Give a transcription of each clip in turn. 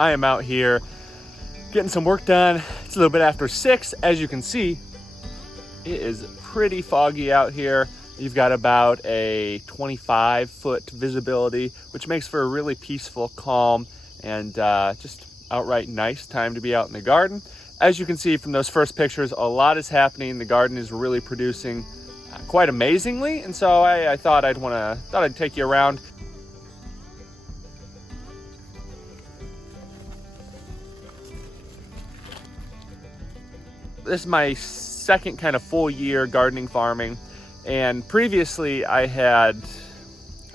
I am out here getting some work done. It's a little bit after 6. As you can see, it is pretty foggy out here. You've got about a 25-foot visibility, which makes for a really peaceful, calm, and just outright nice time to be out in the garden. As you can see from those first pictures, a lot is happening. The garden is really producing quite amazingly, and so I thought I'd take you around. This is my second kind of full year gardening farming, and previously I'd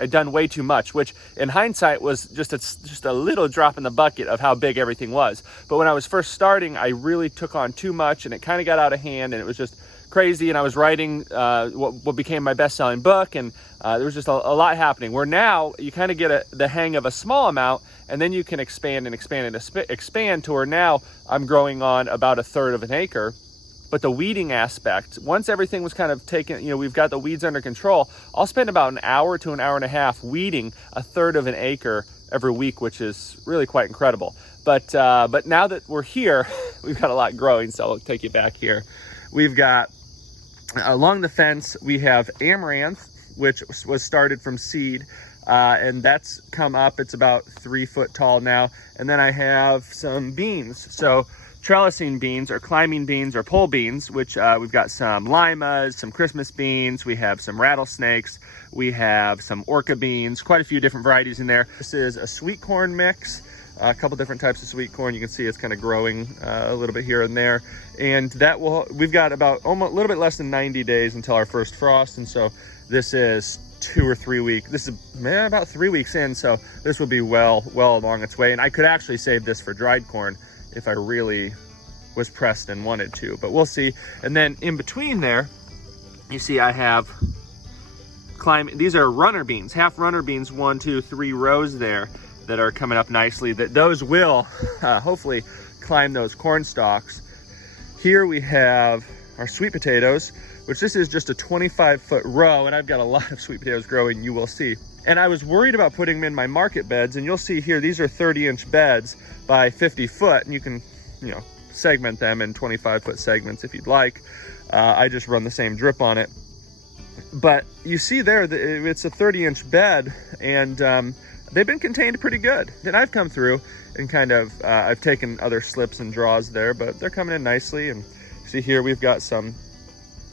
done way too much, which in hindsight was just a little drop in the bucket of how big everything was. But when I was first starting, I really took on too much, and it kind of got out of hand, and it was just crazy. And I was writing what became my best-selling book, and there was just a lot happening. Where now you kind of get the hang of a small amount, and then you can expand to where now I'm growing on about 1/3 of an acre. But the weeding aspect, once everything was kind of taken, we've got the weeds under control, I'll spend about an hour to an hour and a half weeding 1/3 of an acre every week, which is really quite incredible. But now that we're here, we've got a lot growing, so I'll take you back here. We've got, along the fence, we have amaranth, which was started from seed, and that's come up. It's about 3 foot tall now. And then I have some beans. So trellising beans or climbing beans or pole beans, which we've got some limas, some Christmas beans, we have some rattlesnakes, we have some orca beans, quite a few different varieties in there. This is a sweet corn mix, a couple different types of sweet corn. You can see it's kind of growing a little bit here and there. And we've got about almost a little bit less than 90 days until our first frost. And so this is 2 or 3 weeks. This is about 3 weeks in. So this will be well along its way. And I could actually save this for dried corn if I really was pressed and wanted to, but we'll see. And then in between there, you see I have these are runner beans, half runner beans, 1, 2, 3 rows there that are coming up nicely. Those will hopefully climb those corn stalks. Here we have our sweet potatoes, which this is just a 25-foot row, and I've got a lot of sweet potatoes growing, you will see. And I was worried about putting them in my market beds, and you'll see here, these are 30-inch beds by 50 foot, and you can, segment them in 25-foot segments if you'd like. I just run the same drip on it. But you see there, it's a 30-inch bed, and they've been contained pretty good. And I've come through and kind of, I've taken other slips and draws there, but they're coming in nicely. And see here, we've got some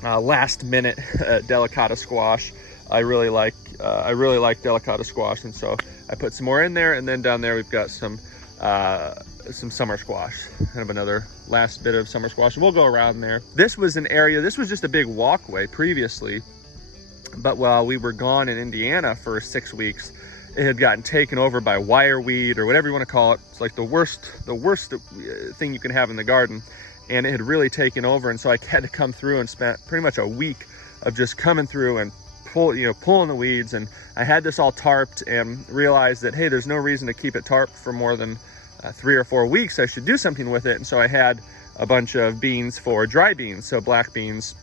last-minute delicata squash. I really like delicata squash, and so I put some more in there. And then down there we've got some summer squash, kind of another last bit of summer squash. We'll go around there. This was just a big walkway previously, but while we were gone in Indiana for 6 weeks, it had gotten taken over by wireweed, or whatever you want to call it. It's like the worst thing you can have in the garden, and it had really taken over. And so I had to come through and spent pretty much a week of just coming through and pulling the weeds. And I had this all tarped and realized that, hey, there's no reason to keep it tarped for more than 3 or 4 weeks. I should do something with it. And so I had a bunch of beans for dry beans, so black beans,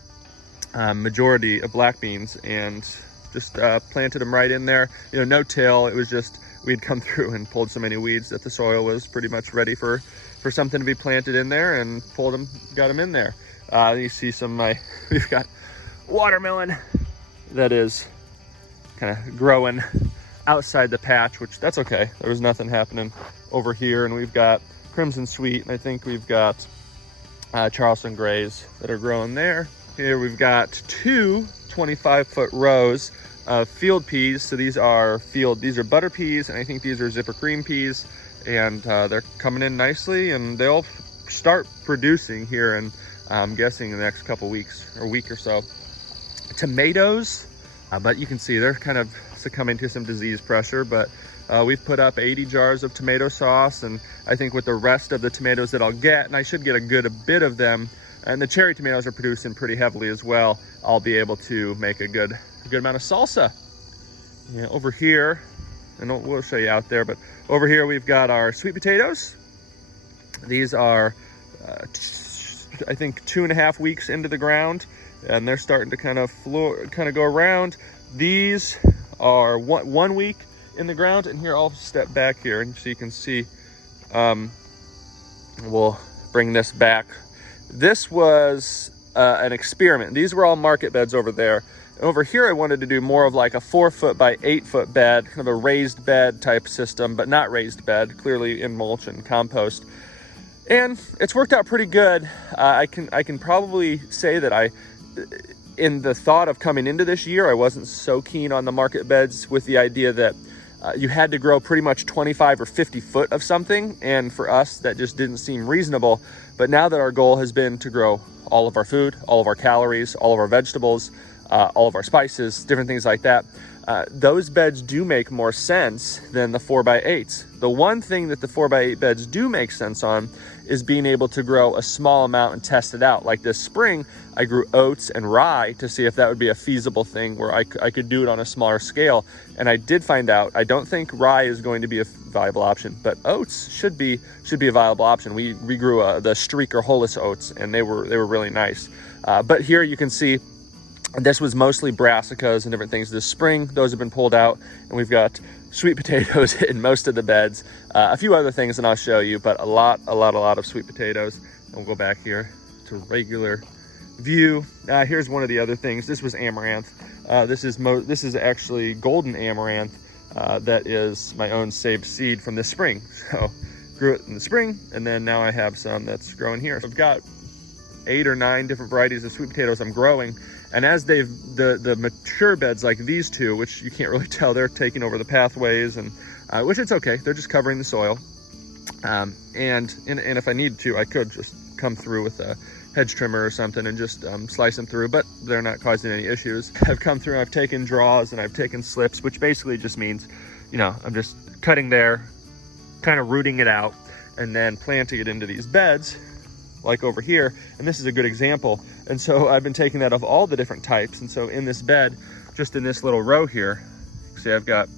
majority of black beans, and just planted them right in there. No till. It was just, we'd come through and pulled so many weeds that the soil was pretty much ready for something to be planted in there, and got them in there. You see we've got watermelon that is kind of growing outside the patch, which that's okay. There was nothing happening over here. And we've got crimson sweet, and I think we've got Charleston grays that are growing there. Here we've got 2 25-foot rows of field peas. So these are butter peas, and I think these are zipper cream peas, and they're coming in nicely, and they'll start producing here in, I'm guessing, in the next couple weeks or week or so. Tomatoes, but you can see they're kind of succumbing to some disease pressure, but we've put up 80 jars of tomato sauce, and I think with the rest of the tomatoes that I'll get, and I should get a bit of them, and the cherry tomatoes are producing pretty heavily as well, I'll be able to make a good amount of salsa. Over here, and we'll show you out there, but over here we've got our sweet potatoes. These are I think 2.5 weeks into the ground, and they're starting to kind of go around. These are one week in the ground, and here I'll step back here and so you can see We'll bring this back. This was an experiment. These were all market beds over there. Over here, I wanted to do more of like a 4-foot by 8-foot bed, kind of a raised bed type system, but not raised bed, clearly in mulch and compost. And it's worked out pretty good. I can probably say that in the thought of coming into this year, I wasn't so keen on the market beds, with the idea that you had to grow pretty much 25 or 50 foot of something. And for us, that just didn't seem reasonable. But now that our goal has been to grow all of our food, all of our calories, all of our vegetables, all of our spices, different things like that, those beds do make more sense than the 4x8s. The one thing that the 4x8 beds do make sense on is being able to grow a small amount and test it out. Like this spring, I grew oats and rye to see if that would be a feasible thing where I could do it on a smaller scale. And I did find out, I don't think rye is going to be a viable option, but oats should be a viable option. We grew the streaker holus oats, and they were really nice. But here you can see, this was mostly brassicas and different things this spring. Those have been pulled out, and we've got sweet potatoes in most of the beds. A few other things that I'll show you, but a lot of sweet potatoes. And we'll go back here to regular view. Here's one of the other things. This was amaranth. This is actually golden amaranth. That is my own saved seed from this spring. So grew it in the spring, and then now I have some that's growing here. I've got 8 or 9 different varieties of sweet potatoes I'm growing. And as the mature beds like these two, which you can't really tell, they're taking over the pathways, and which it's okay. They're just covering the soil. And if I need to, I could just come through with a hedge trimmer or something and just slice them through, but they're not causing any issues. I've come through, I've taken draws and I've taken slips, which basically just means, I'm just cutting there, kind of rooting it out, and then planting it into these beds, like over here. And this is a good example. And so I've been taking that of all the different types. And so in this bed, just in this little row here, see, I've got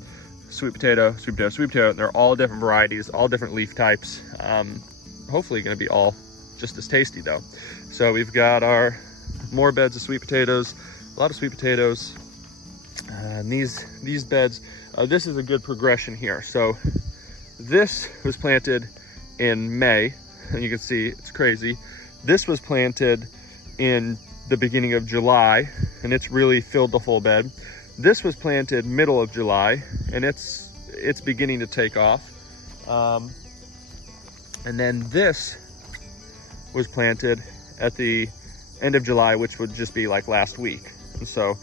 sweet potato, sweet potato, sweet potato. They're all different varieties, all different leaf types. Hopefully going to be all just as tasty though. So we've got our more beds of sweet potatoes, a lot of sweet potatoes. And these beds, this is a good progression here. So this was planted in May, and you can see it's crazy. This was planted in the beginning of July, and it's really filled the full bed. This was planted middle of July, and it's beginning to take off. And then this was planted at the end of July, which would just be like last week. And so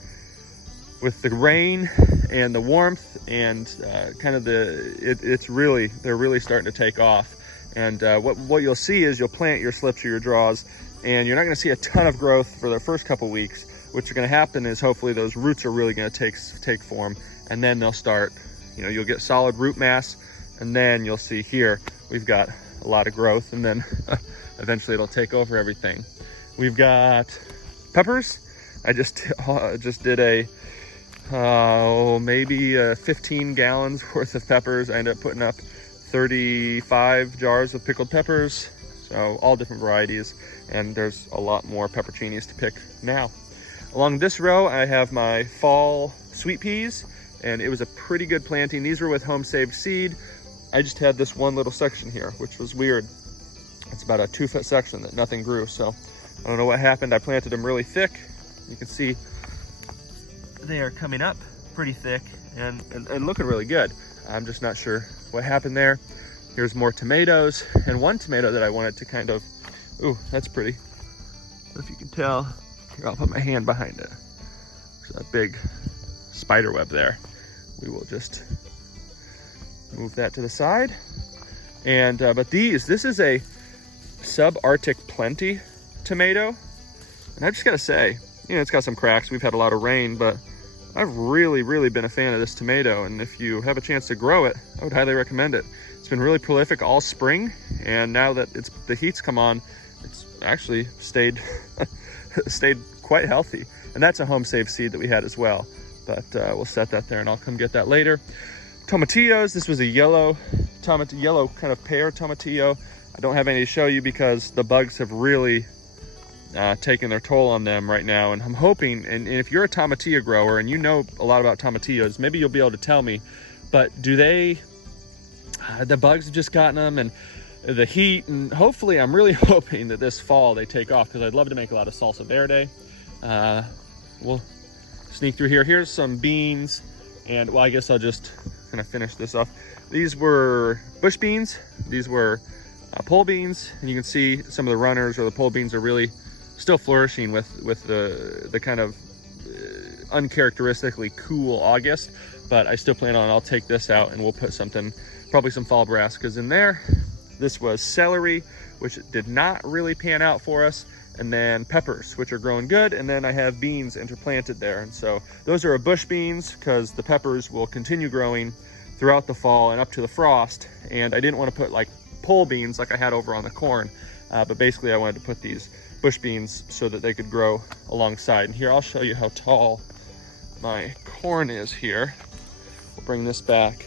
with the rain and the warmth and they're really starting to take off. And what you'll see is you'll plant your slips or your draws, and you're not going to see a ton of growth for the first couple weeks. What's going to happen is hopefully those roots are really going to take form, and then they'll start, you'll get solid root mass, and then you'll see here we've got a lot of growth, and then eventually it'll take over everything. We've got peppers. I just did maybe 15 gallons worth of peppers. I ended up putting up 35 jars of pickled peppers, so all different varieties, and there's a lot more pepperoncinis to pick now. Along this row, I have my fall sweet peas, and it was a pretty good planting. These were with home saved seed. I just had this one little section here, which was weird. It's about a 2-foot section that nothing grew, so I don't know what happened. I planted them really thick. You can see they are coming up pretty thick and looking really good. I'm just not sure what happened there. Here's more tomatoes, and one tomato that I wanted to kind of, ooh, that's pretty. I don't know if you can tell. Here, I'll put my hand behind it. There's a big spider web there. We will just move that to the side. And but this is a subarctic plenty tomato, and I just gotta say, it's got some cracks. We've had a lot of rain, but I've really been a fan of this tomato, and if you have a chance to grow it, I would highly recommend it. It's been really prolific all spring, and now that the heat's come on, it's actually stayed quite healthy. And that's a home saved seed that we had as well, but we'll set that there and I'll come get that later. Tomatillos, this was a yellow kind of pear tomatillo. I don't have any to show you because the bugs have really taking their toll on them right now, and I'm hoping, and if you're a tomatillo grower and you know a lot about tomatillos, maybe you'll be able to tell me, but do they, the bugs have just gotten them, and the heat, and hopefully I'm really hoping that this fall they take off, because I'd love to make a lot of salsa verde. We'll sneak through here. Here's some beans, and well, I guess I'll just kind of finish this off. These were bush beans. These were pole beans, and you can see some of the runners or the pole beans are really still flourishing with the kind of uncharacteristically cool August. But I still plan on, I'll take this out and we'll put something, probably some fall brassicas in there. This was celery, which did not really pan out for us, and then peppers, which are growing good, and then I have beans interplanted there. And so those are bush beans, because the peppers will continue growing throughout the fall and up to the frost. And I didn't want to put like pole beans like I had over on the corn, but basically I wanted to put these bush beans so that they could grow alongside. And here, I'll show you how tall my corn is here. We'll bring this back,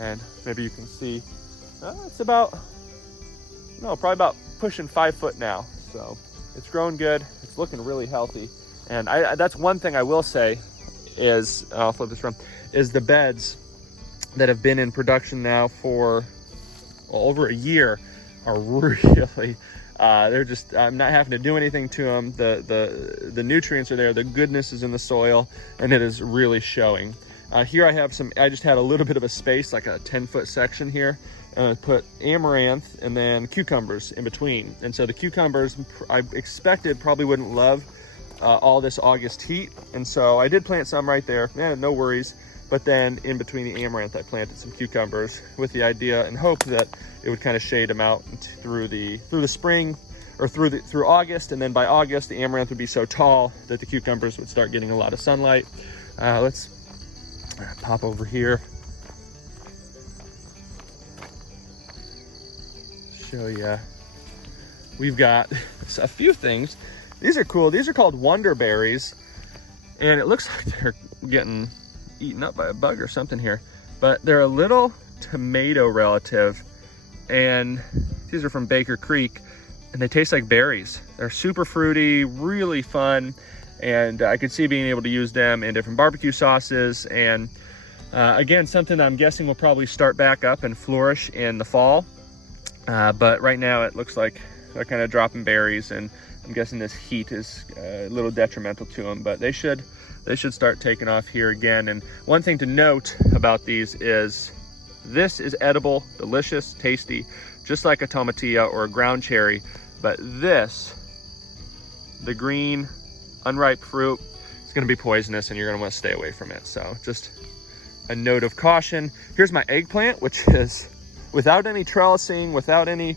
and maybe you can see, it's about, no, probably about pushing 5 foot now. So it's growing good. It's looking really healthy. And that's one thing I will say is, I'll flip this around, is the beds that have been in production now for over a year are really, they're just, I'm not having to do anything to them. The nutrients are there, the goodness is in the soil, and it is really showing. Here I have I just had a little bit of a space, like a 10-foot section here, and I put amaranth and then cucumbers in between. And so the cucumbers, I expected probably wouldn't love all this August heat. And so I did plant some right there, no worries. But then in between the amaranth, I planted some cucumbers with the idea and hope that it would kind of shade them out through the spring, or through August. And then by August, the amaranth would be so tall that the cucumbers would start getting a lot of sunlight. Let's pop over here. Show you. We've got a few things. These are cool. These are called wonder berries, and it looks like they're getting eaten up by a bug or something here, but they're a little tomato relative, and these are from Baker Creek, and they taste like berries. They're super fruity, really fun, and I could see being able to use them in different barbecue sauces. And again, something I'm guessing will probably start back up and flourish in the fall, but right now it looks like they're kind of dropping berries, and I'm guessing this heat is a little detrimental to them, but they should start taking off here again. And one thing to note about these is this is edible, delicious, tasty, just like a tomatilla or a ground cherry. But this, the green, unripe fruit, is going to be poisonous, and you're going to want to stay away from it. So just a note of caution. Here's my eggplant, which is without any trellising, without any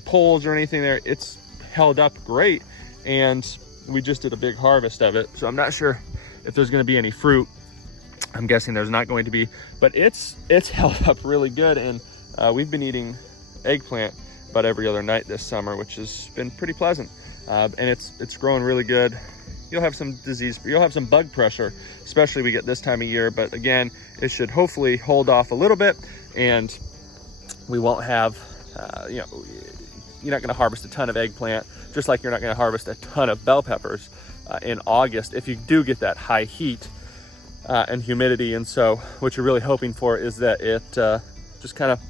poles or anything there. It's held up great, and we just did a big harvest of it, so I'm not sure if there's going to be any fruit. I'm guessing there's not going to be, but it's held up really good. And we've been eating eggplant about every other night this summer, which has been pretty pleasant. And it's growing really good. You'll have some disease, you'll have some bug pressure, especially we get this time of year, but again, it should hopefully hold off a little bit, and we won't have you're not going to harvest a ton of eggplant, just like you're not going to harvest a ton of bell peppers in August if you do get that high heat and humidity. And so what you're really hoping for is that it just kind of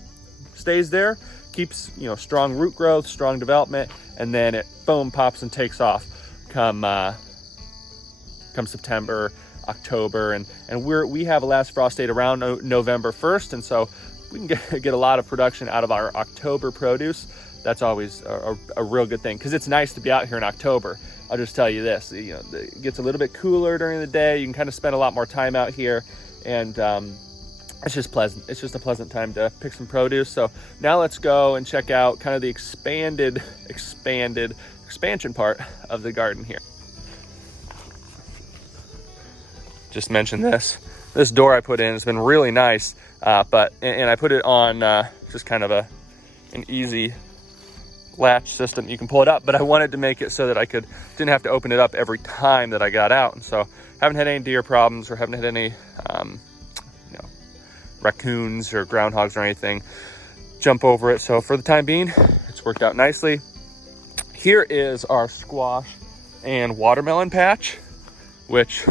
stays there, keeps strong root growth, strong development, and then it boom pops and takes off come September, October, and we have a last frost date around November 1st, and so we can get a lot of production out of our October produce. That's always a real good thing, because it's nice to be out here in October. I'll just tell you this, it gets a little bit cooler during the day. You can kind of spend a lot more time out here, and it's just pleasant. It's just a pleasant time to pick some produce. So now let's go and check out kind of the expansion part of the garden here. Just mentioned this door I put in has been really nice, but I put it on just kind of an easy latch system. You can pull it up, but I wanted to make it so that didn't have to open it up every time that I got out. And so haven't had any deer problems, or haven't had any raccoons or groundhogs or anything jump over it. So for the time being, it's worked out nicely. Here is our squash and watermelon patch, which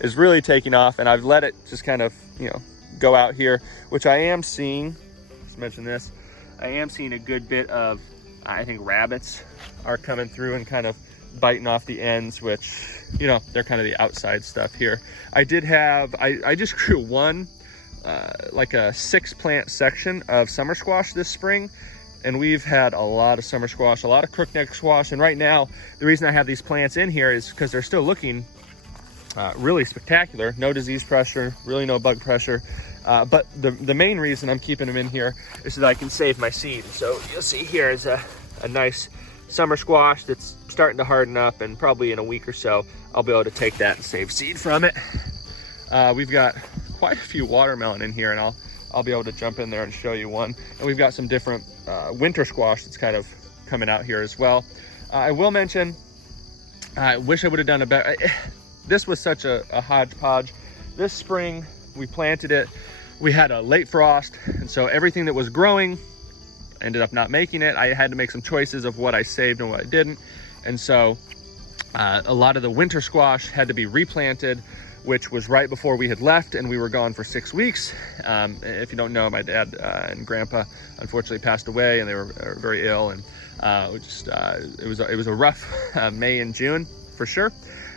is really taking off, and I've let it just kind of go out here, which I am seeing just mention this. I am seeing a good bit of, I think rabbits are coming through and kind of biting off the ends, which, you know, they're kind of the outside stuff here. I did have, I just grew one, like a 6-plant section of summer squash this spring. And we've had a lot of summer squash, a lot of crookneck squash. And right now, the reason I have these plants in here is because they're still looking really spectacular. No disease pressure, really no bug pressure. But the main reason I'm keeping them in here is so that I can save my seed. So you'll see here is a nice summer squash that's starting to harden up, and probably in a week or so, I'll be able to take that and save seed from it. We've got quite a few watermelon in here, and I'll be able to jump in there and show you one. And we've got some different winter squash that's kind of coming out here as well. I will mention, I wish I would have done a better, this was such a hodgepodge. This spring, we planted it, we had a late frost, and so everything that was growing ended up not making it. I had to make some choices of what I saved and what I didn't. And so a lot of the winter squash had to be replanted, which was right before we had left, and we were gone for 6 weeks. If you don't know, my dad and grandpa unfortunately passed away, and they were very ill, and it was a rough May and June for sure.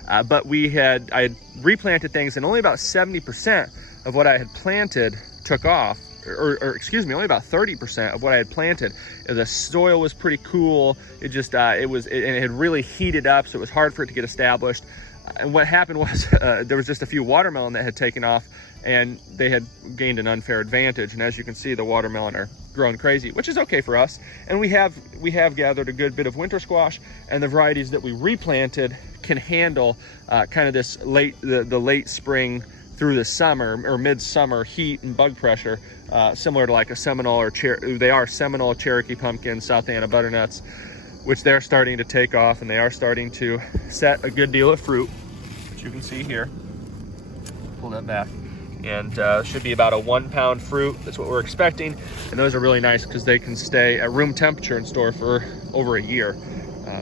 But I had replanted things, and only about 70% of what I had planted took off, or excuse me, only about 30% of what I had planted. The soil was pretty cool. It had really heated up, so it was hard for it to get established. And what happened was there was just a few watermelon that had taken off, and they had gained an unfair advantage. And as you can see, the watermelon are growing crazy, which is okay for us. And we have gathered a good bit of winter squash, and the varieties that we replanted can handle kind of this the late spring through the summer or midsummer heat and bug pressure, similar to like a Seminole or they are Seminole, Cherokee pumpkin, South Anna butternuts, which they're starting to take off, and they are starting to set a good deal of fruit, which you can see here. Pull that back. And should be about a 1 pound fruit. That's what we're expecting. And those are really nice because they can stay at room temperature and store for over a year,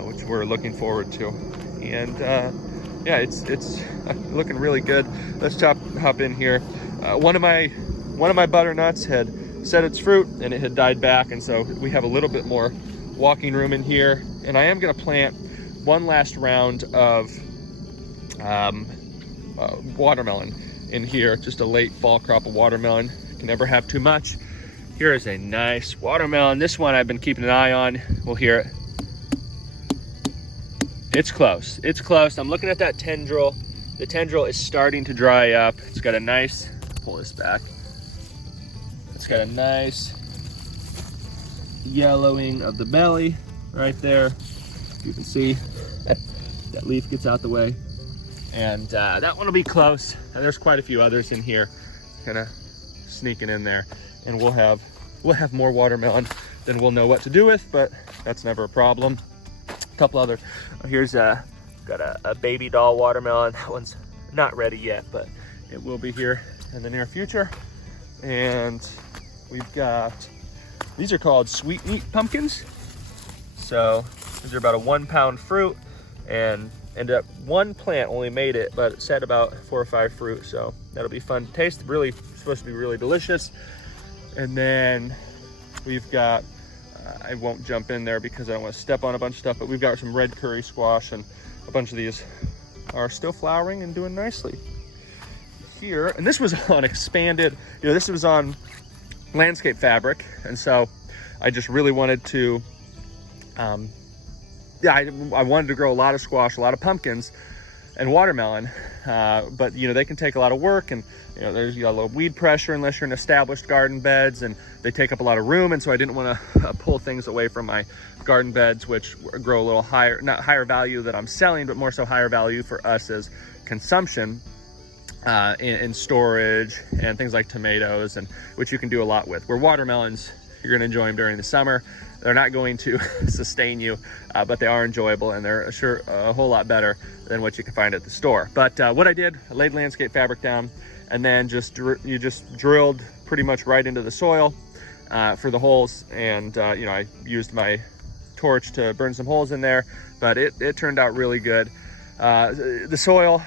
which we're looking forward to. And yeah, it's looking really good. Let's hop in here. One of my butternuts had set its fruit, and it had died back, and so we have a little bit more walking room in here. And I am going to plant one last round of watermelon in here, just a late fall crop of watermelon. You can never have too much. Here is a nice watermelon. This one I've been keeping an eye on. We'll hear it. It's close. It's close. I'm looking at that tendril. The tendril is starting to dry up. It's got a nice, pull this back. It's got a nice yellowing of the belly right there. You can see that leaf gets out the way. And that one will be close. And there's quite a few others in here, kind of sneaking in there. And we'll have more watermelon than we'll know what to do with, but that's never a problem. A couple other, here's got a baby doll watermelon. That one's not ready yet, but it will be here in the near future. And we've got, these are called sweet meat pumpkins. So these are about a 1 pound fruit, and ended up one plant only made it, but it said about 4 or 5 fruit. So that'll be fun to taste. Really supposed to be really delicious. And then we've got, I won't jump in there because I don't want to step on a bunch of stuff, but we've got some red curry squash, and a bunch of these are still flowering and doing nicely here. And this was on expanded, this was on landscape fabric. And so I just really wanted to, I wanted to grow a lot of squash, a lot of pumpkins and watermelon, but they can take a lot of work, and there's a little weed pressure unless you're in established garden beds, and they take up a lot of room. And so I didn't want to pull things away from my garden beds, which grow a little higher, not higher value that I'm selling, but more so higher value for us as consumption in storage and things like tomatoes, and which you can do a lot with. Where watermelons, you're going to enjoy them during the summer. They're not going to sustain you, but they are enjoyable, and they're sure a whole lot better than what you can find at the store. But what I did, I laid landscape fabric down, and then you just drilled pretty much right into the soil for the holes. And I used my torch to burn some holes in there, but it turned out really good. The soil,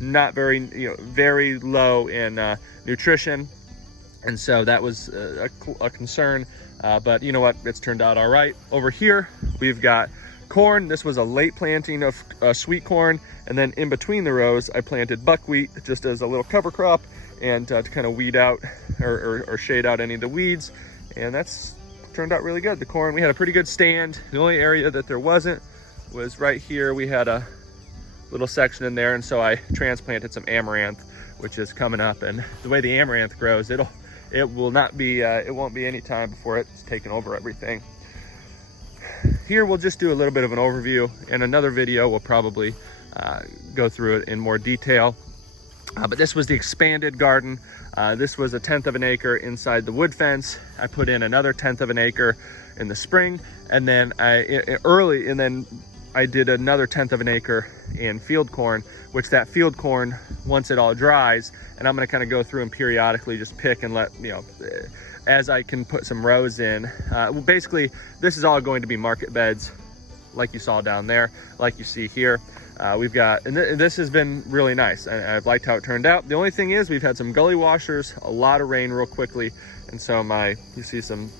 not very, very low in nutrition. And so that was a concern, but you know what, it's turned out all right. Over here, we've got corn. This was a late planting of sweet corn, and then in between the rows, I planted buckwheat just as a little cover crop, and to kind of weed out or shade out any of the weeds, and that's turned out really good. The corn, we had a pretty good stand. The only area that there wasn't was right here. We had a little section in there, and so I transplanted some amaranth, which is coming up, and the way the amaranth grows, it won't be any time before it's taken over everything. Here we'll just do a little bit of an overview. In another video we'll probably go through it in more detail, but this was the expanded garden. This was 1/10 of an acre inside the wood fence. I put in another 1/10 of an acre in the spring, and then I did another 1/10 of an acre in field corn, which that field corn, once it all dries, and I'm gonna kind of go through and periodically just pick and let, you know, as I can put some rows in. Basically, this is all going to be market beds, like you saw down there, like you see here. We've got, and this has been really nice. I've liked how it turned out. The only thing is we've had some gully washers, a lot of rain real quickly, and so you see some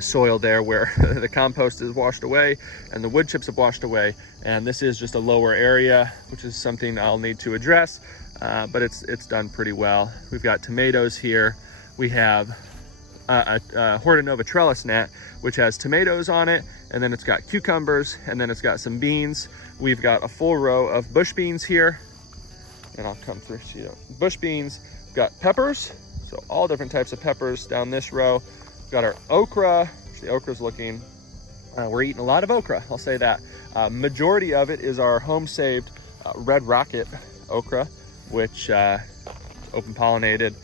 soil there where the compost is washed away and the wood chips have washed away, and this is just a lower area, which is something I'll need to address, but it's done pretty well. We've got tomatoes here. We have a Hortonova trellis net, which has tomatoes on it, and then it's got cucumbers, and then it's got some beans. We've got a full row of bush beans here, and I'll come through, so you know, bush beans. We've got peppers, so all different types of peppers down this row. We've got our okra. The okra's looking, we're eating a lot of okra, I'll say that. Majority of it is our home saved red rocket okra, which open pollinated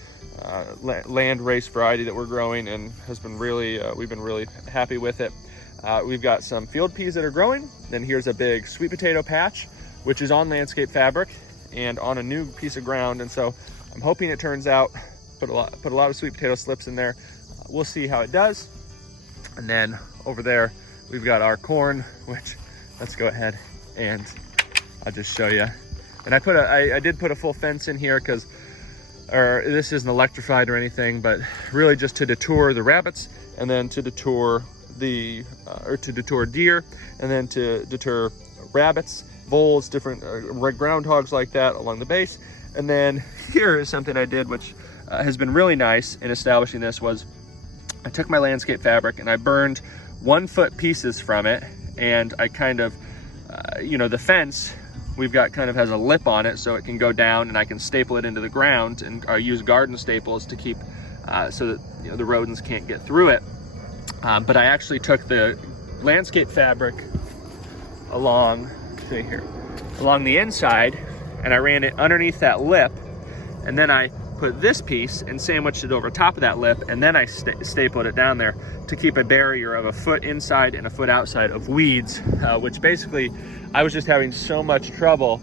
land race variety that we're growing, and has been really, we've been really happy with it. We've got some field peas that are growing. Then here's a big sweet potato patch, which is on landscape fabric and on a new piece of ground. And so I'm hoping it turns out. Put a lot of sweet potato slips in there. We'll see how it does. And then over there, we've got our corn, which, let's go ahead and I'll just show you. And I did put a full fence in here because, or this isn't electrified or anything, but really just to deter the rabbits, and then to deter deer, and then to deter rabbits, voles, different groundhogs like that along the base. And then here is something I did, which has been really nice in establishing this, was I took my landscape fabric and I burned 1 foot pieces from it, and I kind of, you know, the fence we've got kind of has a lip on it, so it can go down, and I can staple it into the ground, and use garden staples to keep, so that, you know, the rodents can't get through it. But I actually took the landscape fabric along the inside, and I ran it underneath that lip, and then I put this piece and sandwiched it over top of that lip, and then I stapled it down there to keep a barrier of 1 foot inside and 1 foot outside of weeds, which basically I was just having so much trouble.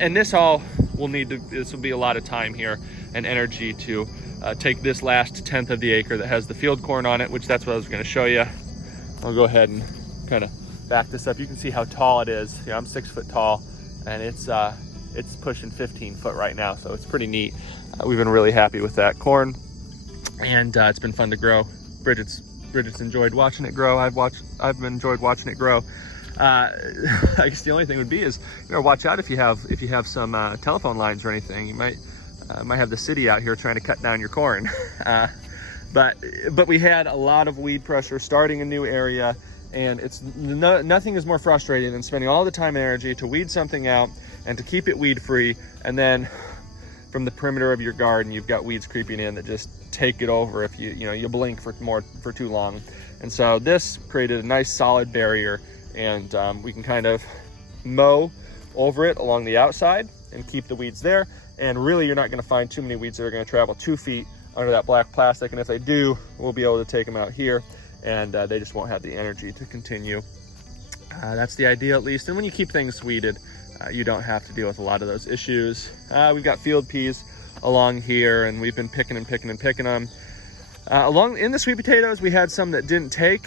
And this will be a lot of time here and energy to take this last 1/10 of the acre that has the field corn on it, which that's what I was going to show you. I'll go ahead and kind of back this up. You can see how tall it is. Yeah, I'm 6 foot tall, and it's pushing 15 foot right now, so it's pretty neat. We've been really happy with that corn, and it's been fun to grow. Bridget's enjoyed watching it grow. I've enjoyed watching it grow. I guess the only thing would be is, you know, watch out if you have some telephone lines or anything. You might have the city out here trying to cut down your corn. But we had a lot of weed pressure starting a new area, and nothing is more frustrating than spending all the time and energy to weed something out and to keep it weed free, and then from the perimeter of your garden you've got weeds creeping in that just take it over if you blink for too long. And so this created a nice solid barrier, and we can kind of mow over it along the outside and keep the weeds there. And really, you're not going to find too many weeds that are going to travel 2 feet under that black plastic. And if they do, we'll be able to take them out here, and they just won't have the energy to continue. That's the idea, at least. And when you keep things weeded, you don't have to deal with a lot of those issues. We've got field peas along here, and we've been picking them. In the sweet potatoes, we had some that didn't take,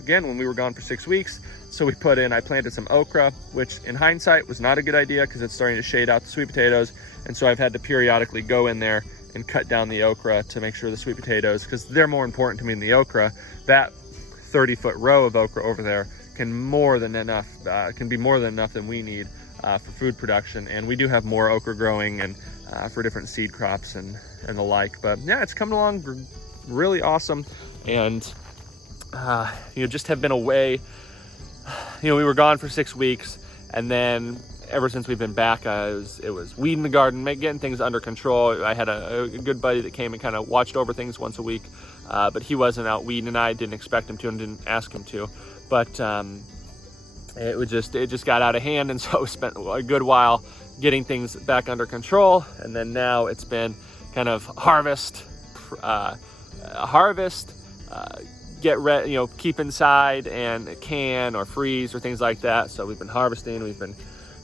again, when we were gone for 6 weeks. So I planted some okra, which in hindsight was not a good idea because it's starting to shade out the sweet potatoes. And so I've had to periodically go in there and cut down the okra to make sure the sweet potatoes, because they're more important to me than the okra. That 30-foot row of okra over there can be more than enough than we need for food production. And we do have more okra growing and for different seed crops and the like. But yeah, it's coming along really awesome. And just have been away. We were gone for 6 weeks, and then ever since we've been back, it was weeding the garden, getting things under control. I had a good buddy that came and kind of watched over things once a week, but he wasn't out weeding, and I didn't expect him to and didn't ask him to. But it just got out of hand, and so we spent a good while getting things back under control. And then now it's been kind of harvest, get ready, keep inside and can or freeze or things like that. So we've been harvesting, we've been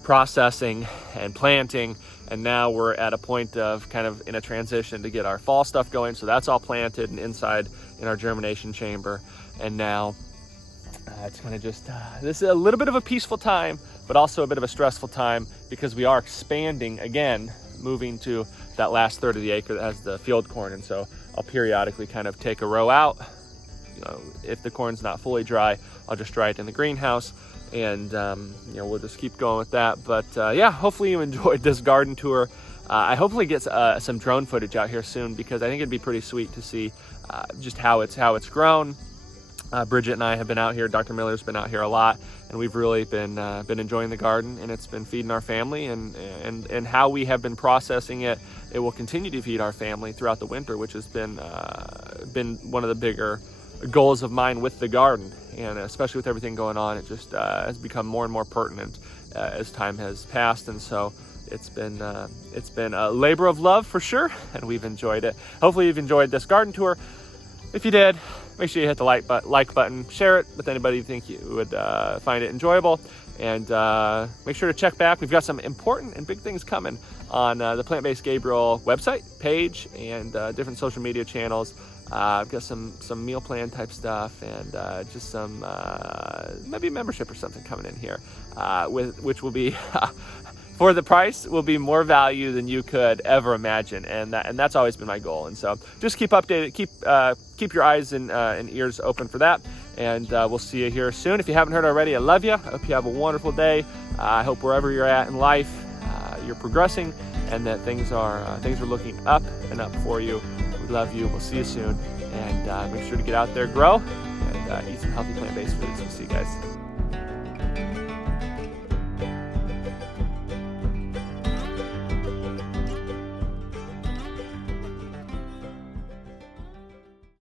processing and planting, and now we're at a point of kind of in a transition to get our fall stuff going. So that's all planted and inside in our germination chamber. And now it's kind of just, this is a little bit of a peaceful time, but also a bit of a stressful time, because we are expanding again, moving to that last third of the acre that has the field corn. And so I'll periodically kind of take a row out. If the corn's not fully dry, I'll just dry it in the greenhouse, and we'll just keep going with that. But yeah, hopefully you enjoyed this garden tour. I hopefully get some drone footage out here soon, because I think it'd be pretty sweet to see just how it's grown. Bridget and I have been out here. Dr. Miller's been out here a lot, and we've really been enjoying the garden, and it's been feeding our family, and how we have been processing it. It will continue to feed our family throughout the winter, which has been one of the bigger goals of mine with the garden. And especially with everything going on, it just has become more and more pertinent as time has passed. And so it's been a labor of love for sure, and we've enjoyed it. Hopefully you've enjoyed this garden tour. If you did, make sure you hit the like button, share it with anybody you think you would find it enjoyable, and make sure to check back. We've got some important and big things coming on the Plant-Based Gabriel website page and different social media channels. I've got some meal plan type stuff, and just some maybe a membership or something coming in here, which will be for the price, will be more value than you could ever imagine, and that's always been my goal. And so just keep updated, keep your eyes and ears open for that, and we'll see you here soon. If you haven't heard already, I love you. I hope you have a wonderful day. I hope wherever you're at in life, you're progressing, and that things are looking up and up for you. We love you. We'll see you soon, and make sure to get out there, grow, and eat some healthy plant-based foods. We'll see you guys.